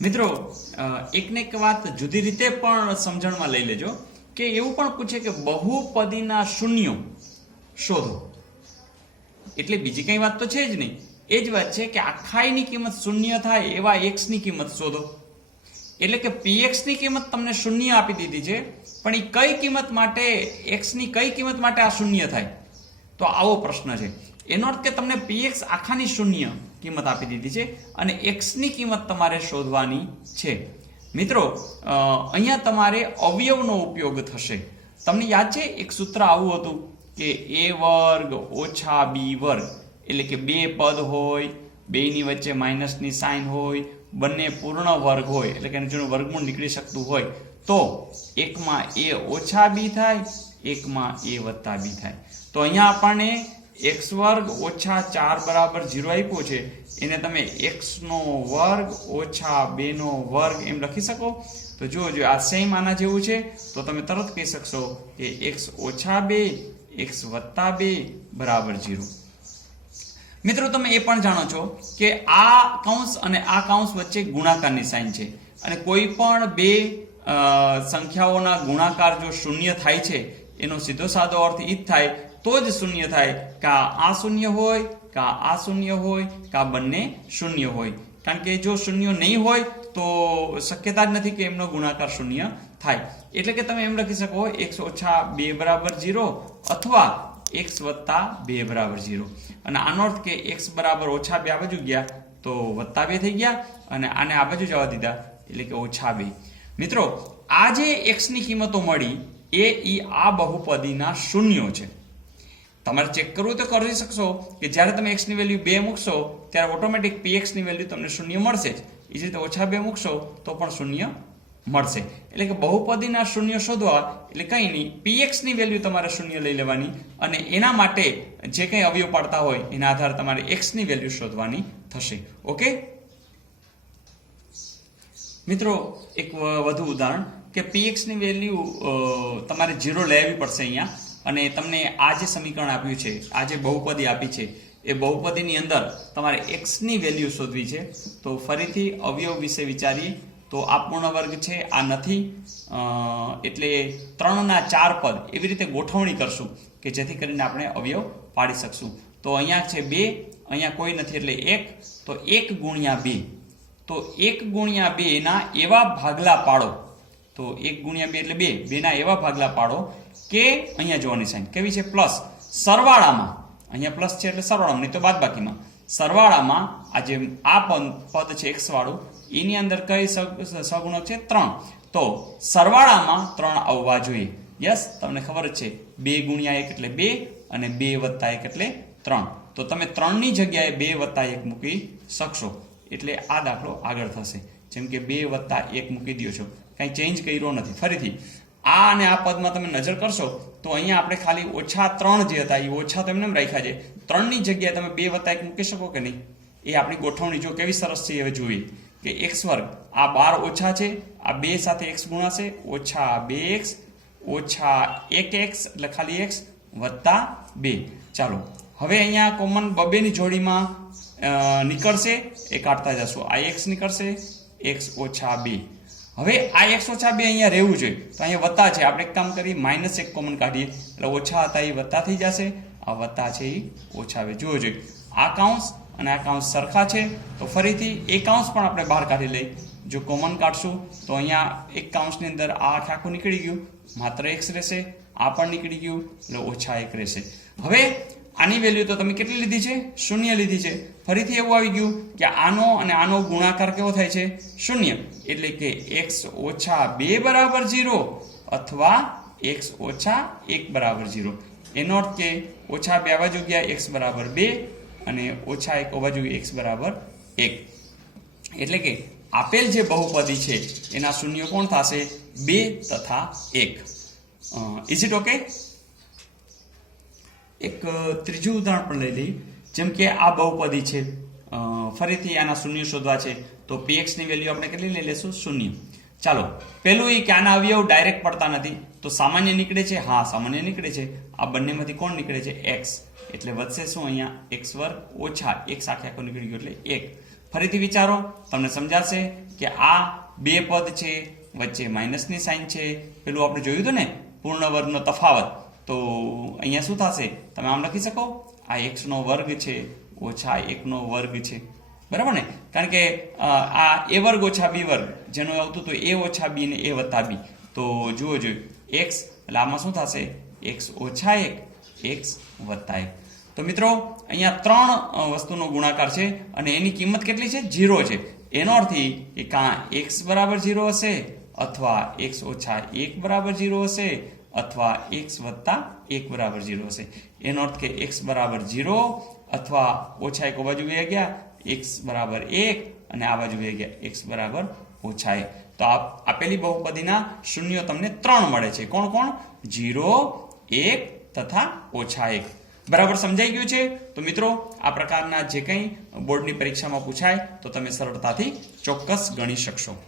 મિત્રો એકને એક વાત જુદી રીતે પણ સમજણમાં લઈ લેજો કે એવું પણ પૂછે કે બહુપદીના શૂન્યો શોધો. એટલે બીજી કઈ વાત તો છે જ નહીં. એ જ વાત છે કે આખાઈની કિંમત શૂન્ય થાય એવા એક્સની કિંમત શોધો. એટલે કે પીએક્સની કિંમત તમને શૂન્ય આપી દીધી છે, પણ એ કઈ કિંમત માટે, એક્સની કઈ કિંમત માટે આ શૂન્ય થાય? તો આવો પ્રશ્ન છે. એનો અર્થ કે તમને પીએક્સ આખાની શૂન્ય કિંમત આપી દીધી છે અને એક્સની કિંમત તમારે શોધવાની છે. મિત્રો અહીંયા તમારે અવયવનો ઉપયોગ થશે. તમને યાદ છે, એક સૂત્ર આવું હતું કે એ વર્ગ ઓછા બી વર્ગ, એટલે કે બે પદ હોય, બેની વચ્ચે માઇનસની સાઇન હોય, બંને પૂર્ણ વર્ગ હોય, એટલે કે જેનું વર્ગમૂળ નીકળી શકતું હોય, તો એકમાં એ ઓછા બી થાય, એકમાં એ વત્તા બી થાય. તો અહીંયા આપણને એક્સ વર્ગ ઓછા ચાર બરાબર ઝીરો આપ્યો છે, એને તમે એક્સનો વર્ગ ઓછા બે નો વર્ગ એમ લખી શકો. તો જુઓ, જો આ સેમ આના જેવું છે, તો તમે તરત કહી શકશો કે એક્સ ઓછા બે એક્સ વત્તા બે બરાબર જીરો મિત્રો, તમે એ પણ જાણો છો કે આ કૌંસ અને આ કૌંસ વચ્ચે ગુણાકારની સાઇન છે અને કોઈ પણ બે સંખ્યાઓના ગુણાકાર જો શૂન્ય થાય છે, એનો સીધો સાદો અર્થ ઈ જ થાય તો જ શૂન્ય થાય. કા આ શૂન્ય હોય, કા આ શૂન્ય હોય, કા બંને શૂન્ય હોય. કારણ કે જો શૂન્ય નહીં હોય, તો શક્યતા જ નથી કે એમનો ગુણાકાર શૂન્ય થાય. એટલે કે તમે એમ લખી શકો, એક્સ ઓછા બે બરાબર ઝીરો અથવા એક્સ વત્તા બે બરાબર ઝીરો. અને આનો અર્થ કે એક્સ બરાબર ઓછા બે આ બાજુ ગયા, તો વત્તા બે થઈ ગયા અને આને આ બાજુ જવા દીધા. એટલે કે ઓછા બે. મિત્રો, આ જે એક્સની કિંમતો મળી, એ ઈ આ બહુપદીના શૂન્યો છે. તમારે ચેક કરવું તો કરી શકશો કે જ્યારે તમે એક્સની વેલ્યુ બે મૂકશો, ત્યારે ઓટોમેટિક પીએક્સની વેલ્યુ તમને શૂન્ય મળશે જ. એ જ રીતે ઓછા બે મૂકશો, તો પણ શૂન્ય મળશે. એટલે કે બહુપદીના શૂન્ય શોધવા, એટલે કંઈ નહીં પીએક્સની વેલ્યુ તમારે શૂન્ય લઈ લેવાની અને એના માટે જે કંઈ અવયવ પાડતા હોય, એના આધારે તમારે એક્સની વેલ્યુ શોધવાની થશે. ઓકે મિત્રો, એક વધુ ઉદાહરણ કે પીએક્સની વેલ્યુ તમારે ઝીરો લેવી પડશે અહીંયા. અને તમને આ જે સમીકરણ આપ્યું છે, આ જે બહુપદી આપી છે, એ બહુપદીની અંદર તમારે એક્સની વેલ્યુ શોધવી છે. તો ફરીથી અવયવ વિશે વિચારીએ. તો આ પૂર્ણ વર્ગ છે, આ નથી. એટલે ત્રણના ચાર પદ એવી રીતે ગોઠવણી કરશું કે જેથી કરીને આપણે અવયવ પાડી શકશું. તો અહીંયા છે બે, અહીંયા કોઈ નથી એટલે એક. તો એક ગુણ્યા બે. તો એક ગુણ્યા બેના એવા ભાગલા પાડો. તો એક ગુણ્યા બે એટલે બે. બેના એવા ભાગલા પાડો કે અહીંયા જોવાની સાઈન કેવી છે? પ્લસ સરવાળામાં, અહીંયા પ્લસ છે એટલે સરવાળામાં, નહીં તો બાદબાકીમાં. સરવાળામાં આ જે આ પદ છે એક્સ વાળું એની અંદર કઈ સ- સગુણક છે? ત્રણ. તો સરવાળામાં ત્રણ આવવા જોઈએ. યસ, તમને ખબર છે. બે ગુણ્યા એક એટલે બે અને બે વત્તા એક એટલે ત્રણ. તો તમે ત્રણની જગ્યાએ બે વત્તા એક મૂકી શકશો. એટલે આ દાખલો આગળ થશે. જેમ કે બે વત્તા એક મૂકી દો છો. કાંઈ ચેન્જ કર્યો નથી. ફરીથી આ અને આ પદમાં તમે નજર કરશો, તો અહીંયા આપણે ખાલી ઓછા ત્રણ જે હતા એ ઓછા તો એમને એમ રાખ્યા છે. ત્રણની જગ્યાએ તમે બે વત્તા એક મૂકી શકો કે નહીં? એ આપણી ગોઠવણી જો કેવી સરસ છે હવે જોઈએ. કે એક્સ વર્ગ, આ બાર ઓછા છે, આ બે સાથે એક્સ ગુણાશે, ઓછા બે એક્સ ઓછા એક એક્સ એટલે ખાલી એક્સ વત્તા બે. ચાલો, હવે અહીંયા કોમન બબેની જોડીમાં નીકળશે, એ કાઢતા જશું. આ એક્સ નીકળશે એક્સ ઓછા બે. હવે આ એકસો ઓછા બે અહીંયા રહેવું જોઈએ. તો અહીંયા વત્તા છે. આપણે એક કામ કરી માઇનસ એક કોમન કાઢીએ. એટલે ઓછા હતા એ વત્તા થઈ જશે. આ વત્તા છે એ ઓછા આવે. જોવો જોઈએ. આ કાઉન્સ અને આ કાઉન્સ સરખા છે. તો ફરીથી એ કાઉન્સ પણ આપણે બહાર કાઢી લઈ જો કોમન કાઢશું, તો અહીંયા એક કાઉન્સની અંદર આ આખે આખું નીકળી ગયું. માત્ર એક્સ રહેશે. આ પણ નીકળી ગયું. એટલે ઓછા એક રહેશે. હવે આની વેલ્યુ તો તમે કેટલી લીધી છે? શૂન્ય લીધી છે. ફરીથી એવું આવી ગયું કે આનો અને આનો ગુણાકાર કેવો થાય છે? શૂન્ય. એટલે કે એક્સ ઓછા બે બરાબર ઝીરો અથવા એક્સ ઓછા એક બરાબર ઝીરો એનો અર્થ કે ઓછા બે બાજુ ગયા એક્સ બરાબર બે અને ઓછા એક બાજુ એક્સ બરાબર એક. એટલે કે આપેલ જે બહુપદી છે, એના શૂન્ય કોણ થશે? બે તથા એક. ઇઝ ઇટ ઓકે એક ત્રીજું ઉદાહરણ પણ લઈ લઈએ. જેમ કે આ બહુપદી છે. ફરીથી આના શૂન્ય શોધવા છે. તો px ની વેલ્યુ આપણે કેટલી લઈ લેશું? શૂન્ય. ચાલો, પેલું એ કે આના અવયવ ડાયરેક્ટ પડતા નથી. તો સામાન્ય નીકળે છે? હા, સામાન્ય નીકળે છે. આ બંનેમાંથી કોણ નીકળે છે? એક્સ એટલે વધશે શું અહીંયા? એક્સ વર્ગ ઓછા એક સાથે આખો નીકળી ગયો એટલે એક. ફરીથી વિચારો, તમને સમજાશે કે આ બે પદ છે, વચ્ચે માઇનસની સાઇન છે. પેલું આપણે જોયું હતું ને પૂર્ણ વર્ગનો તફાવત. તો અહીંયા શું થશે? તમે આમ લખી શકો? આ એક્સનો વર્ગ છે, ઓછા એકનો વર્ગ છે. બરાબર ને? કારણ કે આ એ વર્ગ ઓછા બી વર્ગ. જેનું આવતું હતું એ ઓછા બી ને એ વત્તા બી. તો જુઓ જોયું એક્સ એટલે આમાં શું થશે? એક્સ ઓછા એક એક્સ વત્તા એક. તો મિત્રો, અહીંયા ત્રણ વસ્તુનો ગુણાકાર છે અને એની કિંમત કેટલી છે? ઝીરો છે. એનો અર્થ એ કે એક્સ બરાબર જીરો હશે અથવા એક્સ ઓછા એક બરાબર ઝીરો હશે અથવા એક્સ વત્તા એક બરાબર જીરો હશે. એનો અર્થ કે એક્સ બરાબર ઝીરો અથવા ઓછા એક બાજુ વહી ગયા એક્સ બરાબર એક અને આ બાજુ વહી ગયા એક્સ બરાબર ઓછા એક. તો આપેલી બહુપદીના શૂન્યો તમને ત્રણ મળે છે. કોણ કોણ? જીરો એક તથા ઓછા એક. બરાબર સમજાઈ ગયું છે? તો મિત્રો, આ પ્રકારના જે કંઈ બોર્ડની પરીક્ષામાં પૂછાય, તો તમે સરળતાથી ચોક્કસ ગણી શકશો.